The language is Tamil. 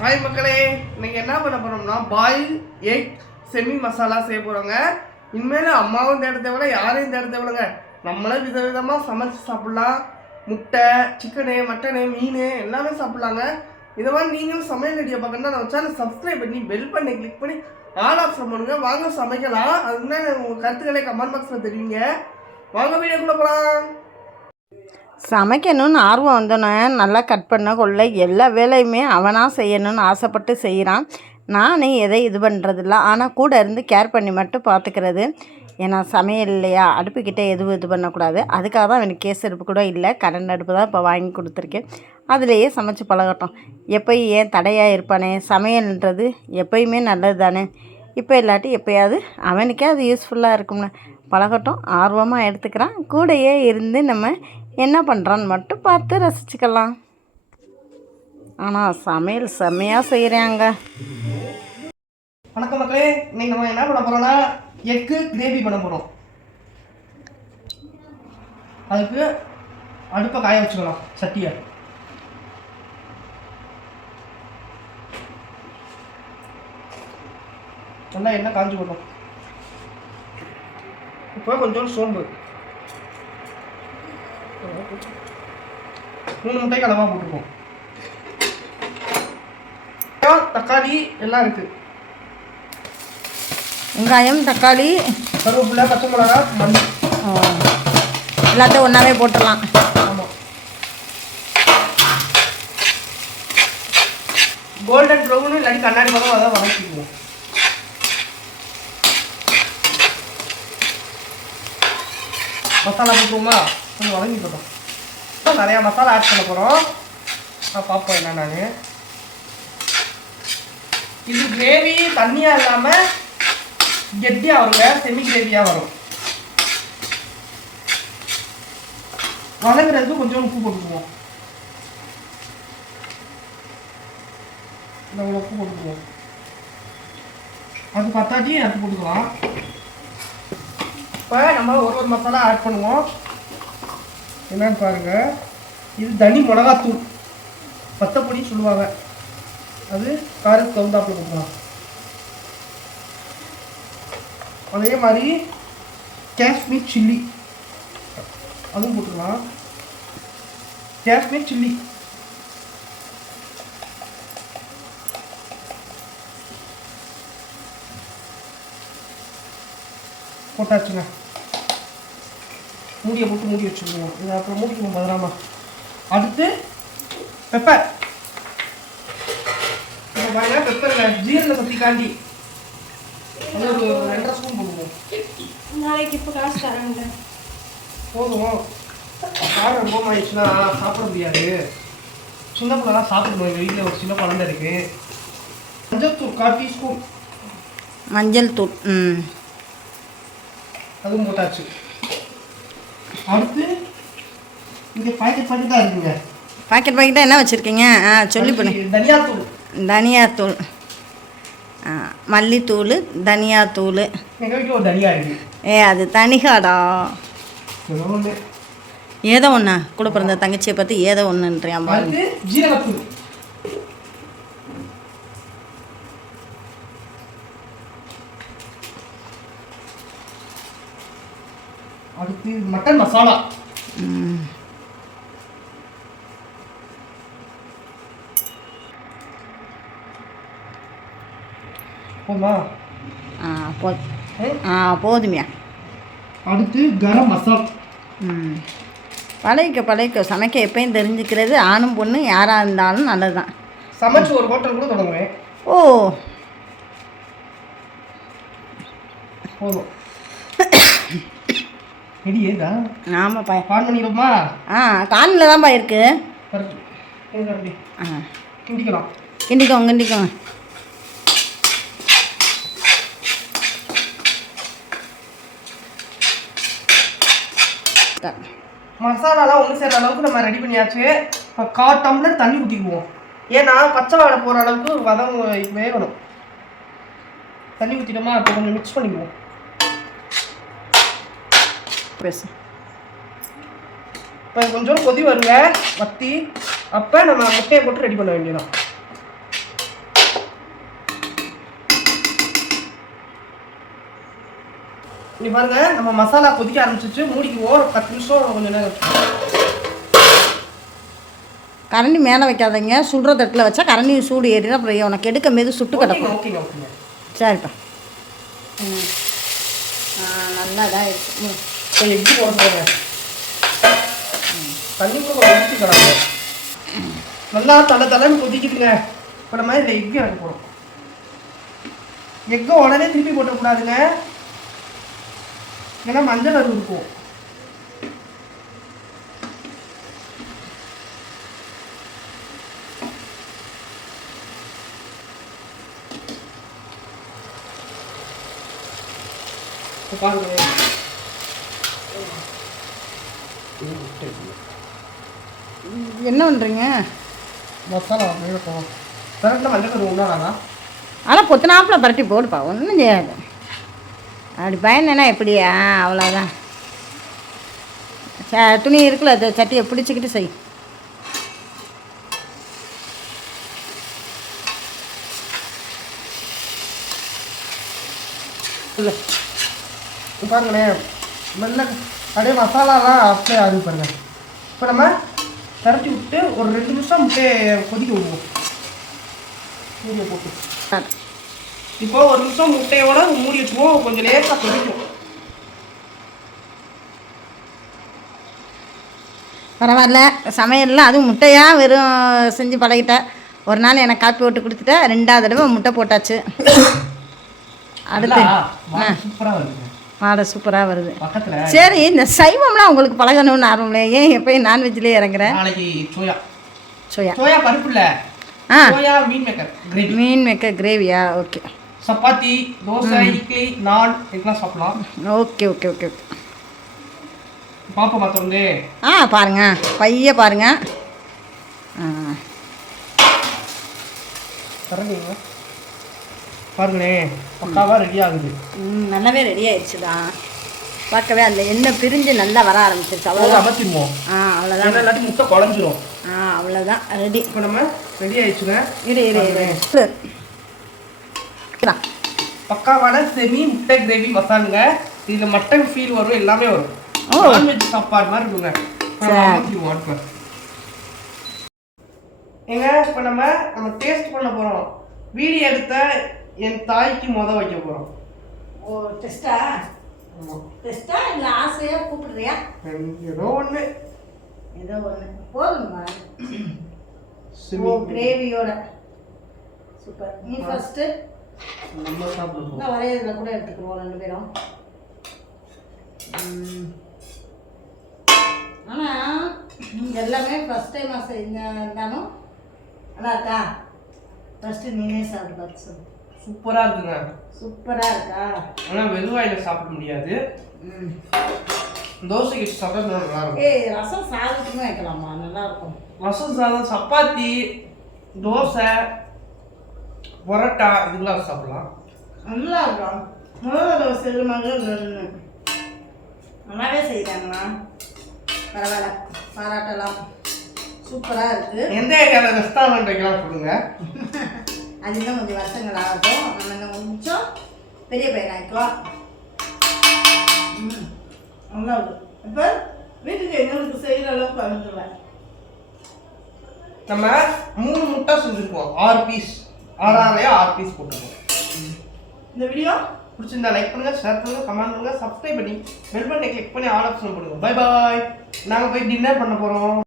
ஹாய் மக்களே, இன்னைக்கு என்ன பண்ண போறோம்னா பாயில் எக் செமி மசாலா செய்ய போறோங்க. இனிமேல் அம்மாவும் தேட தேவையில்ல, யாரையும் தேட தேவையில்லைங்க. நம்மளே விதவிதமாக சமைச்சு சாப்பிட்லாம். முட்டை, சிக்கனு, மட்டனு, மீன் எல்லாமே சாப்பிட்லாங்க. இதை மாதிரி நீங்களும் சமையல் ரெடியாக பார்க்கணும்னா நம்ம சேனல் சப்ஸ்கிரைப் பண்ணி பெல் பண்ணி கிளிக் பண்ணி ஆல் ஆப்ஷன் பண்ணுங்க. வாங்க சமைக்கலாம். அதுனா உங்கள் கருத்துக்களை கமெண்ட் பாக்ஸில் தெரிவிங்க. வாங்க வீடியோக்குள்ளே போகலாம். சமைக்கணும்னு ஆர்வம் வந்தோன்னே நல்லா கட் பண்ண கொள்ள எல்லா வேலையுமே அவனாக செய்யணும்னு ஆசைப்பட்டு செய்கிறான். நானே எதை இது பண்ணுறதில்ல, ஆனால் கூட இருந்து கேர் பண்ணி மட்டும் பார்த்துக்கிறது. ஏன்னா சமையல் இல்லையா, அடுப்புக்கிட்டே எதுவும் இது பண்ணக்கூடாது. அதுக்காக தான் எனக்கு கேஸ் அடுப்பு கூட இல்லை, கரண்ட் அடுப்பு தான் இப்போ வாங்கி கொடுத்துருக்கேன். அதிலேயே சமைச்சு பழகட்டும். எப்போயும் ஏன் தடையாக இருப்பானே, சமையல்ன்றது எப்போயுமே நல்லது தானே. இப்போ இல்லாட்டி எப்போயாவது அவனுக்கே அது யூஸ்ஃபுல்லாக இருக்கும்னு பழகட்டும். ஆர்வமாக எடுத்துக்கிறான். கூடையே இருந்து நம்ம என்ன பண்ணுறான்னு மட்டும் பார்த்து ரசிச்சுக்கலாம். ஆனால் சமையல் செம்மையாக செய்கிறாங்க. வணக்கம் மக்களே, இன்னைக்கு நம்ம என்ன பண்ண போகிறோம்னா எக்கு கிரேவி பண்ண போகிறோம். அதுக்கு அடுப்பை காய வச்சுக்கலாம். சட்டியை நல்லா எண்ணெய் காஞ்சி போட்டோம். இப்போ கொஞ்சம் சோம்பு, 3 முட்டை அளவாக போட்டுருக்கோம். தக்காளி எல்லாம் இருக்கு. வெங்காயம், தக்காளி, கருவேப்பிலை, பச்சை மிளகா, மஞ்சள் எல்லாத்தையும் ஒன்றாவே போட்டுடலாம். ஆமாம், கோல்டன் ப்ரௌன் இல்லாட்டி கண்ணாடி பக்கம் அதை வதக்கிக்குவோம். மசாலா போட்டுருவோமா, கொஞ்சம் வதங்கி போட்டோம். நிறையா மசாலா ஆட் பண்ண போகிறோம். பார்ப்போம் என்னென்னு. இது கிரேவி தண்ணியாக இல்லாமல் கெட்டியாக வருங்க, செமி கிரேவியாக வரும். வதங்குறதுக்கு கொஞ்சம் உப்பு போட்டுக்குவோம். இந்த உப்பு போட்டுக்குவோம். அது பத்தாட்டி அது போட்டுக்கலாம். இப்போ நம்ம ஒரு மசாலா ஆட் பண்ணுவோம். என்னன்னு பாருங்க, இது தனி மிளகாத்தூள், பத்தப்பொடி சொல்லுவாங்க. அது காரத்துக்கு தகுந்தாப்புல கொடுக்கலாம். அதே மாதிரி காஷ்மீர் சில்லி அதுவும் போட்டுக்கலாம். காஷ்மீர் சில்லி போட்டாச்சுங்க. மூடியை போட்டு மூடி வச்சுருவோம். இது அப்புறம் மூடிக்கணும் பதறாமா. அடுத்து பெப்பர். இப்போ பாருங்க, பெப்பரில் ஜீரண சக்தி காண்டி அது ஒரு 2.5 ஸ்பூன் போடுவோம். நாளைக்கு இப்போ காசு தராங்க போதும். காரம் ரொம்ப ஆயிடுச்சுன்னா சாப்பிட முடியாது. சின்ன பிள்ளைலாம் சாப்பிடணும். வீட்டில் ஒரு சின்ன குழந்தை இருக்கு. மஞ்சள் தூள் 1/4 டீஸ்பூன். மஞ்சள் தூள் அதுவும் போட்டாச்சு. அடுத்து இங்கே பாக்கெட்டாக இருக்குங்க. பாக்கெட்டாக என்ன வச்சுருக்கீங்க? சொல்லி பண்ணு. தனியாத்தூள், தனியாத்தூள், மல்லித்தூள், தனியாத்தூள். எங்கள் வீட்டில் ஒரு தனியா இருக்கு. அது தனிகாடா. ஏதோ ஒன்றா கூட பிறந்த தங்கச்சியை பார்த்து ஏதோ ஒன்றுன்றியா பாருங்க. ஜீரகத்தூள், அடுத்து மட்டன் மசாலா. போதுமா? போதுமையா. அடுத்து கரம் மசாலா. பழகிக்க சமைக்க எப்பயும் தெரிஞ்சுக்கிறது ஆணும் பொண்ணு யாராக இருந்தாலும் நல்லது தான். சமைச்சு ஒரு ஹோட்டல் கூட தொடங்குவேன். ஓ போதும். ரெடியேதா? ஆமாப்பா. ஆன் பண்ணிடுமா? காலில் தான்ப்பா இருக்கு. கிண்டிக்கலாம். கிண்டிக்கோங்க. மசாலாலாம் ஒன்று சேர்ற அளவுக்கு நம்ம ரெடி பண்ணியாச்சு. இப்போ 1/4 டம்ளர் தண்ணி ஊற்றிக்குவோம். ஏன்னா பச்சை வாடை போகிற அளவுக்கு வதம் வேகணும். தண்ணி ஊற்றிட்டோமா, இப்போ கொஞ்சம் மிக்ஸ் பண்ணிக்குவோம். பேசு. இப்போ கொஞ்சம் கொதி வருங்க வத்தி. அப்போ நம்ம முட்டையை போட்டு ரெடி பண்ண வேண்டியதான். இங்க பாருங்க நம்ம மசாலா கொதிக்க ஆரம்பிச்சிச்சு. மூடிக்குவோம். 10 நிமிஷம் கொஞ்சம் நேரம். கரண்டி மேலே வைக்காதீங்க, சுடுற தட்டில் வச்சா கரண்டி சூடு ஏறிடும், அப்புறம் உனக்கு எடுக்க மீது சுட்டு கிடக்கும். ஓகேங்க ஓகேங்க. சரிப்பா. நல்லா தான் இருக்கு. கொஞ்சம் எக்கு போடுங்க. தண்ணி கூட ஊற்றிக்கிறாங்க. நல்லா தலைன்னு கொதிக்குதுங்க. இப்போ நம்ம இந்த எக்கு இறக்கி போடுறோம். எக்கை உடனே திருப்பி போட்டக்கூடாதுங்க, ஏன்னா மஞ்சள் அது இருக்கும். பாருங்க என்ன பண்ணுறீங்க? மசாலா மேலே போகும். கரெக்டாக மஞ்சள் கரு ஒன்றாதான். ஆனால் பொத்துனாப்பில் பரட்டி போடுப்பா, ஒன்றும் செய்யாது. அப்படி பயந்தேன்னா எப்படியா? அவ்வளோதான். துணி இருக்குல்ல, அதை சட்டியை பிடிச்சிக்கிட்டு செய். இல்லை பாருங்களேன், மெல்ல அப்படியே மசாலாலாம் அப்படியே ஆகுது பாருங்க. இப்போ நம்ம திரட்டி விட்டு ஒரு 2 நிமிஷம் முட்டையை கொதிக்க விடுவோம். மூடியை போட்டு இப்போ 1 நிமிஷம் முட்டையோட மூடி வச்சுக்குவோம். கொஞ்சம் லேசாக கொதிக்கும். பரவாயில்ல, சமையல்லாம் அதுவும் முட்டையாக வெறும் செஞ்சு பழகிட்டேன். ஒரு நாள் எனக்கு காப்பி போட்டு கொடுத்துட்டேன், 2வது தடவை முட்டை போட்டாச்சு. அடுத்து சூப்பராக வருது, மாடை சூப்பராக வருது. பக்கத்தில் சரி, இந்த சைவம்லாம் உங்களுக்கு பழகணும்னு ஆர்வம்ல, ஏன் எப்போயும் நான்வெஜ்லேயே இறங்குறேன்? நாளைக்கு சோயா சோயா சோயா பருப்பு இல்லை, சோயா மீன் மேக்கர் கிரேவி. மீன் மேக்கர் கிரேவியா? ஓகே. சப்பாத்தி, தோசை, இட்லி, நான் இதெல்லாம் சாப்பிடலாம். Okay okay okay okay. பாப்பா மற்றவங்க பாருங்க, பைய பாருங்க. தரங்க பாருங்களேன், பக்காவாக ரெடி ஆகுது. நல்லாவே ரெடி ஆயிடுச்சுதான். பார்க்கவே அந்த எண்ணெய் பிரிஞ்சு நல்லா வர ஆரம்பிச்சிருச்சு. அவ்வளோதான். அமர்த்திடுவோம். அவ்வளோதான். இல்லாட்டி முட்டை குழஞ்சிரும். அவ்வளோதான், ரெடி. இப்போ நம்ம ரெடி ஆயிடுச்சுங்க. இரு பக்காவான செமி முட்டை கிரேவி மசாலுங்க. இதில் மட்டன் ஃபீல் வரும், எல்லாமே வரும். நான்வெஜ் சாப்பாடு மாதிரி இருக்குங்க. ஏங்க இப்போ நம்ம டேஸ்ட் பண்ண போகிறோம். வீடியோ எடுத்த என் தாய்க்கு வைக்க போகிறோம். ஓ, டெஸ்டா? டெஸ்டா இல்லை ஆசையாக கூப்பிடுறியா? ஏதோ ஒன்று போதுமா? ஓ, கிரேவியோட சூப்பர். நீ ஃபர்ஸ்ட்டு நம்ம சாப்பிடுவோம். நான் ஒரே இதில் கூட எடுத்துக்குவோம் 2 பேரும். ஆனால் எல்லாமே ஃபஸ்ட் டைமாக செஞ்சாலும் நல்லா இருக்கா? ஃபஸ்ட்டு நீனே சாப்பிட்டு பார்த்து சொல்லு. சூப்பராக இருக்குங்க. சூப்பராக இருக்கா? ஆனால் வெறுவாயில் சாப்பிட முடியாது. தோசைக்கு சாப்பிட்டா நல்லா இருக்கும். ரசம் சாதத்துக்குமே வைக்கலாமா? நல்லா இருக்கும். ரசம் சாதம், சப்பாத்தி, தோசை, பரோட்டா இதுக்கெல்லாம் சாப்பிடலாம். நல்லா இருக்கும். முதல்ல தோசை நல்லாவே செய்கிறாங்களா? பரவாயில்ல, பாராட்டலாம். சூப்பராக இருக்குது. எந்த ஏரியாவில் ரெஸ்டாரண்ட் வைக்கலாம் சொல்லுங்க. அது இன்னும் கொஞ்சம் வருஷங்கள் ஆகட்டும். நம்ம இன்னும் கொஞ்சம் பெரிய பையன் ஆகிக்கலாம். நல்லா இருக்கும். இப்போ வீட்டுக்கு எங்களுக்கு செய்கிற அளவுக்கு அனுப்புவேன். நம்ம 3 முட்டை செஞ்சுருக்கோம். 6 பீஸ், 6 பீஸ் போட்டுருக்கோம். இந்த வீடியோ பிடிச்சிருந்தா லைக் பண்ணுங்க, ஷேர் பண்ணுங்க, கமெண்ட் பண்ணுங்க, சப்ஸ்கிரைப் பண்ணி பெல் பட்டனை கிளிக் பண்ணி ஆல் ஆப்ஷன் பண்ணுங்க. Bye bye. நாங்கள் போய் டின்னர் பண்ண போகிறோம்.